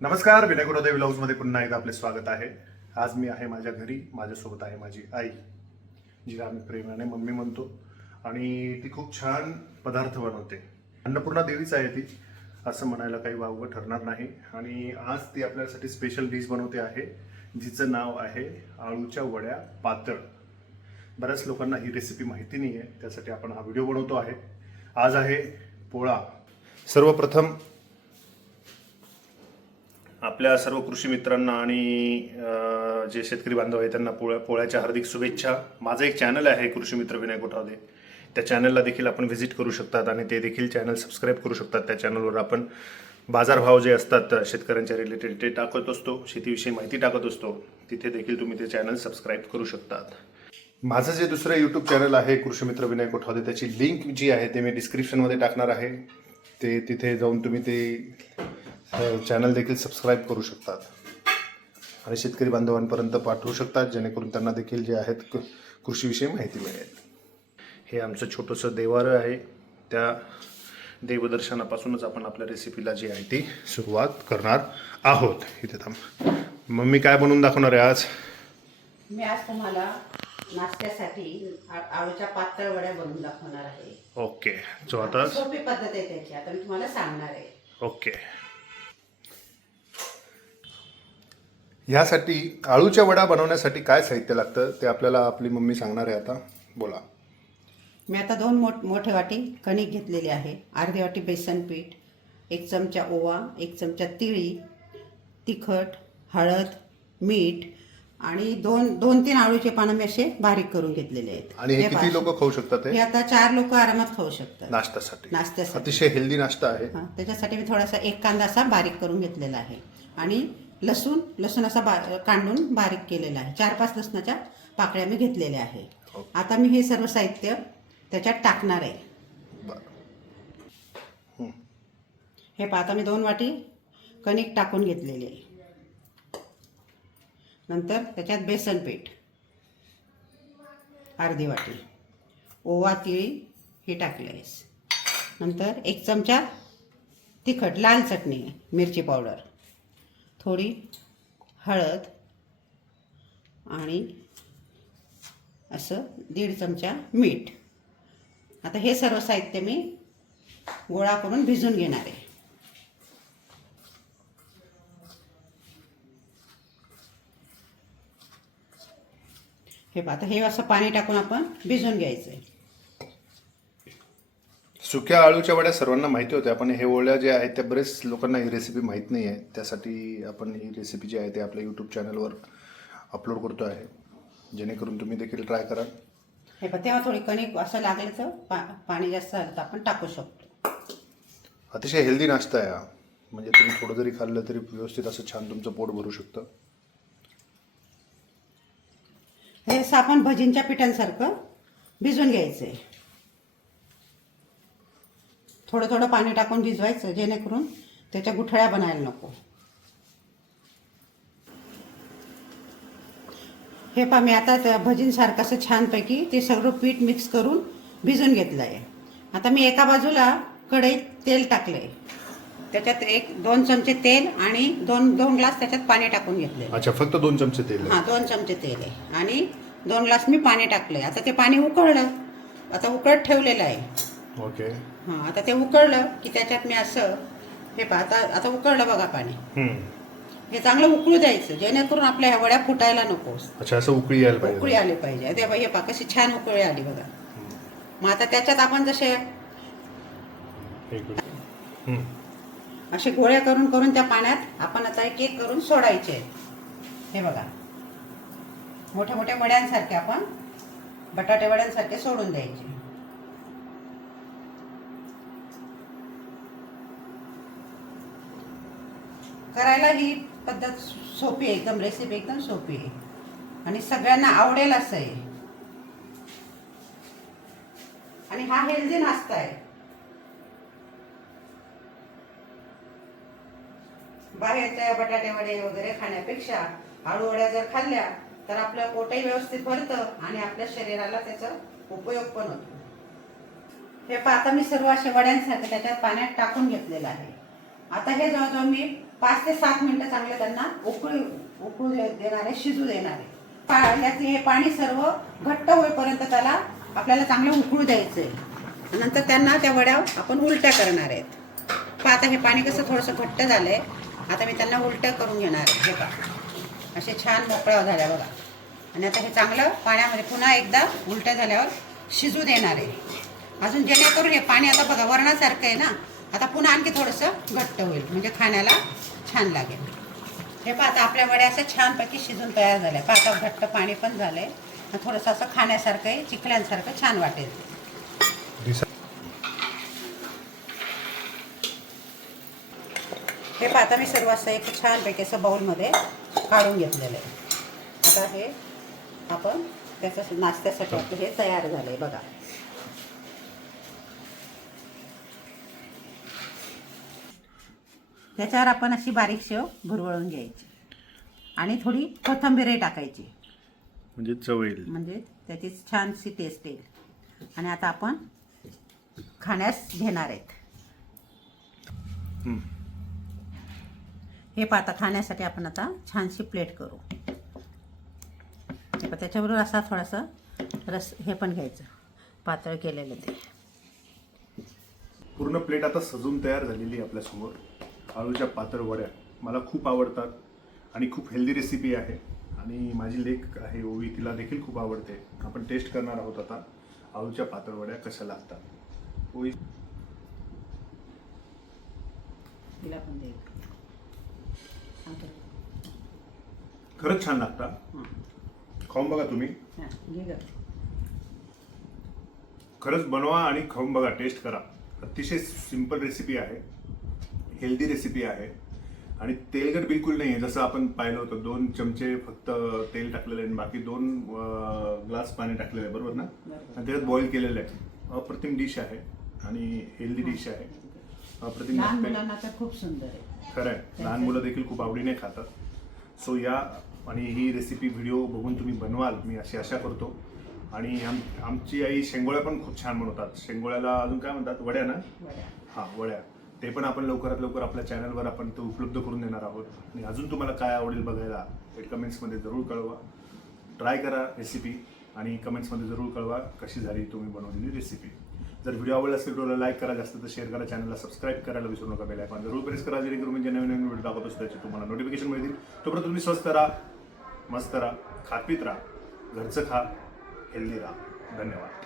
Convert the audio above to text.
नमस्कार विनय गुरुदेव व्लॉग्समध्ये पुन्हा एकदा आपले स्वागत आहे. आज मी आहे माझ्या घरी माझ्यासोबत आहे माझी आई जिला आम्ही प्रेमाने मम्मी म्हणतो. आणि ती खूप छान पदार्थ बनवते. अन्नपूर्णा देवीच आहे ती असं म्हणायला काही वावगं ठरणार नाही. आणि आज ती आपल्यासाठी स्पेशल डिश बनवते आहे जिचं नाव आहे आळूच्या वड्या पातळ. बऱ्याच लोकांना ही रेसिपी माहिती नाही आहे त्यासाठी आपण हा व्हिडिओ बनवतो आहे. आज आहे पोळा. सर्वप्रथम आपल्या सर्व कृषी मित्रांना आणि जे शेतकरी बांधव आहे त्यांना पोळ्या पोळ्याच्या हार्दिक शुभेच्छा. माझं एक चॅनल आहे कृषी मित्र विनय कोठावदे. त्या चॅनलला देखील आपण व्हिजिट करू शकतात आणि ते देखील चॅनल सबस्क्राईब करू शकतात. त्या चॅनलवर आपण बाजारभाव जे असतात शेतकऱ्यांच्या रिलेटेड ते टाकत असतो शेतीविषयी माहिती टाकत असतो तिथे देखील तुम्ही ते चॅनल सबस्क्राईब करू शकतात. माझं जे दुसरं यूट्यूब चॅनल आहे कृषी मित्र विनय कोठावदे त्याची लिंक जी आहे ते मी डिस्क्रिप्शनमध्ये टाकणार आहे. ते तिथे जाऊन तुम्ही ते चॅनल देखील सबस्क्राईब करू शकतात. आणि शेतकरी बांधवांपर्यंत पाठवू शकतात जेणेकरून त्यांना देखील जे आहेत कृषीविषयी माहिती मिळेल. हे आमचं छोटंसं देवारं आहे. त्या देवदर्शनापासूनच आपण आपल्या रेसिपीला जी आहे ती सुरुवात करणार आहोत. इथे थांब. मम्मी काय बनवून दाखवणार आहे आज? मी आज तुम्हाला नाश्त्यासाठी आळूच्या पातळ वड्या बनवून दाखवणार आहे. ओके. सो आता सोपी पद्धत आहे त्याची आता मी तुम्हाला सांगणार आहे. ओके. ह्यासाठी आळूच्या वडा बनवण्यासाठी काय साहित्य लागतं ते आपल्याला आपली मम्मी सांगणार आहे आता. बोला. मी आता दोन मोठ मोठे वाटी कणिक घेतलेली आहे. अर्धी वाटी बेसन पीठ एक चमचा ओवा एक चमचा तिळी तिखट हळद मीठ आणि दोन दोन तीन आळूचे पानं मी असे बारीक करून घेतलेले आहेत. आणि हे किती. लोक खाऊ शकतात हे? हे आता चार लोक आरामात खाऊ शकतात. नाश्त्यासाठी. नाश्त्यासाठी. अतिशय हेल्दी नाश्ता आहे. हा, त्याच्यासाठी मी थोडासा एक कांदा असा बारीक करून घेतलेला आहे. आणि लसूण लसूण असा बा कांडून बारीक केलेला आहे. चार पाच लसणाच्या पाकळ्या मी घेतलेल्या आहे. आता मी हे सर्व साहित्य त्याच्यात टाकणार आहे. हे पहा आता मी दोन वाटी कणिक टाकून घेतलेली. आहे नंतर त्याच्यात बेसन पीठ. अर्धी वाटी. ओवा तिळी हे टाकले आहेस नंतर एक चमचा तिखट लाल चटणी मिरची पावडर. थोडी हळद आणि असं दीड चमचा मीठ. आता हे सर्व साहित्य मी गोळा करून भिजून घेणार आहे. हे पहा, आता हे असं पाणी टाकून आपण भिजून घ्यायचं आहे सुक्या आळूच्या वड्या सर्वांना माहिती होत्या पण हे ओळ्या जे आहेत त्या बरेच लोकांना ही रेसिपी माहीत नाही आहे त्यासाठी आपण ही रेसिपी जी आहे ते आपल्या यूट्यूब चॅनलवर अपलोड करतो आहे. जेणेकरून तुम्ही देखील ट्राय कराल. हे पहा तेव्हा थोडी कणिक असं लागलं तर पा पाणी जास्त आलं तर आपण टाकू शकतो. अतिशय हेल्दी नाश्ता आहे हा. म्हणजे तुम्ही थोडं जरी खाल्लं तरी व्यवस्थित असं छान तुमचं पोट भरू शकतं. हे आपण भजींच्या पिठांसारखं भिजून घ्यायचं आहे थोडं थोडं पाणी टाकून भिजवायचं जेणेकरून त्याच्या गुठळ्या बनायला नको. हे पहा मी आता त्या भजींसारखं असं छानपैकी ते सगळं पीठ मिक्स करून भिजून घेतलं आहे आता मी एका बाजूला कढईत तेल टाकलंय. त्याच्यात एक दोन चमचे तेल आणि दोन दोन ग्लास त्याच्यात पाणी टाकून घेतले अच्छा फक्त दोन चमचे तेल आहे. हा दोन चमचे तेल आहे. आणि दोन ग्लास मी पाणी टाकलंय. आता ते पाणी उकळलं. आता उकळत ठेवलेलं आहे. ओके. हां आता ते उकळलं की त्याच्यात मी असं हे पहा आता आता उकळलं बघा पाणी. हम्म. हे चांगलं उकळू द्यायचं जेणेकरून आपल्या ह्या वड्या फुटायला नको अच्छा असं उकळी यायला उकळी पाहिजे आली पाहिजे. ते बघा, हे पहा कशी छान उकळी आली बघा. मग आता त्याच्यात आपण जसे एक मिनिट. हम्म. असे गोळ्या करून करून त्या पाण्यात आपण आता एक एक करून सोडायचे. हे बघा. मोठ्या मोठ्या वड्यांसारखे आपण बटाटे वड्यांसारखे सोडून द्यायचे. करायला ही पद्धत सोपी आहे एकदम रेसिपी एकदम सोपी आहे. आणि सगळ्यांना आवडेल असं आहे. आणि हा हेल्दी नाश्ता आहे. बाहेरच्या बटाटे वडे वगैरे खाण्यापेक्षा आळूवड्या जर खाल्ल्या तर आपलं पोटही व्यवस्थित भरतं आणि आपल्या शरीराला त्याचा उपयोग पण होतो. हे पाहता आता मी सर्व अशा वड्यांसारखं त्याच्यात पाण्यात टाकून घेतलेलं आहे. आता हे जवळजवळ मी पाच ते सात मिनटं चांगलं त्यांना उकळी उकळू दे- देणार आहे शिजू देणार. आहे पा- याचे हे पाणी सर्व घट्ट होईपर्यंत त्याला आपल्याला चांगलं उकळू द्यायचं आहे नंतर त्यांना त्या वड्या आपण उलट्या करणार आहेत. पहा आता हे पाणी कसं थोडंसं घट्ट झालं आहे आता मी त्यांना उलट्या करून घेणार आहे. हे पहा. असे छान मोकळ्या झाल्या बघा. आणि आता हे चांगलं पाण्यामध्ये पुन्हा एकदा उलट्या झाल्यावर शिजू देणार आहे. अजून जेणेकरून हे पाणी आता बघा वरणासारखं आहे ना. आता पुन्हा आणखी थोडंसं घट्ट होईल म्हणजे खाण्याला छान लागेल. हे पहा आता आपल्या वड्या असं छानपैकी शिजून तयार झाल्या. पहा आता घट्ट पाणी पण झालं आहे थोडंसं असं खाण्यासारखं आहे चिखल्यांसारखं छान वाटेल. हे पहा आता मी सर्व असं एक छानपैकी असं बाऊलमध्ये काढून घेतलेलं आहे. आता हे आपण त्याचं नाश्त्यासाठी आपलं हे तयार झालं आहे बघा. त्याच्यावर आपण अशी बारीक शेव भुरवळून घ्यायची. आणि थोडी कोथिंबीरही टाकायची. म्हणजे चव येईल. म्हणजे त्याची छानशी टेस्ट येईल. आणि आता आपण खाण्यास घेणार आहेत. हं. पाता खाण्यासाठी आपण आता छानशी प्लेट करू. हे त्याच्याबरोबर असा थोडासा रस हे पण घ्यायचं. पातळ केलेलं ते. पूर्ण प्लेट आता सजून तयार झालेली आपल्यासमोर. आळूच्या पातळ वड्या मला खूप आवडतात आणि खूप हेल्दी रेसिपी आहे. आणि माझी लेक आहे ओवी तिला देखील खूप आवडते. आपण टेस्ट करणार आहोत आता आळूच्या पातळ वड्या कशा लागतात. ओवी. तिला पण दे. आता. खरंच छान लागतात. खाऊन बघा तुम्ही. खरंच बनवा आणि खाऊन बघा टेस्ट करा. अतिशय सिंपल रेसिपी आहे. हेल्दी रेसिपी आहे. आणि तेलकट बिलकुल नाही आहे जसं आपण पाहिलं होतं दोन चमचे फक्त तेल टाकलेले आहे आणि बाकी दोन ग्लास पाणी टाकलेलं आहे बरोबर ना. आणि त्याच्यात बॉईल केलेलं आहे. अप्रतिम डिश आहे आणि हेल्दी डिश आहे. अप्रतिम खूप सुंदर आहे. खरं आहे. लहान मुलं देखील खूप आवडीने खातात. सो या आणि ही रेसिपी व्हिडिओ बघून तुम्ही बनवाल मी अशी आशा करतो. आणि आम आमची आई शेंगोळ्या पण खूप छान बनवतात. शेंगोळ्याला अजून काय म्हणतात? वड्या ना. हां वड्या. ते पण आपण लवकरात लवकर आपल्या चॅनलवर आपण ते उपलब्ध करून देणार आहोत. आणि अजून तुम्हाला काय आवडेल बघायला ते कमेंट्समध्ये जरूर कळवा. ट्राय करा रेसिपी आणि कमेंट्समध्ये जरूर कळवा कशी झाली तुम्ही बनवलेली रेसिपी जर व्हिडिओ आवडला असेल तर लाईक करा जास्त तर शेअर करा चॅनलला सबस्क्राईब करायला विसरू नका बेल आयकॉन जरूर प्रेस करा जेणेकरून मी जे नवीन नवीन व्हिडिओ दाखवत असतो त्याचे तुम्हाला नोटिफिकेशन मिळतील. तोपर्यंत तुम्ही स्वस्त राहा मस्त राहा खात पीत राहा घरचं खा हेल्दी राहा. धन्यवाद.